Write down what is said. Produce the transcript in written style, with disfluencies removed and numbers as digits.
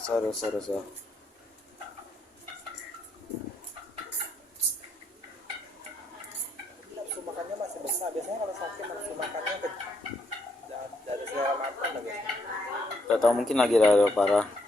Rusa. Nafsu makannya masih besar. Biasanya kalau sakit nafsu makannya dari selera makan lagi. Gak tahu, mungkin lagi ada parah.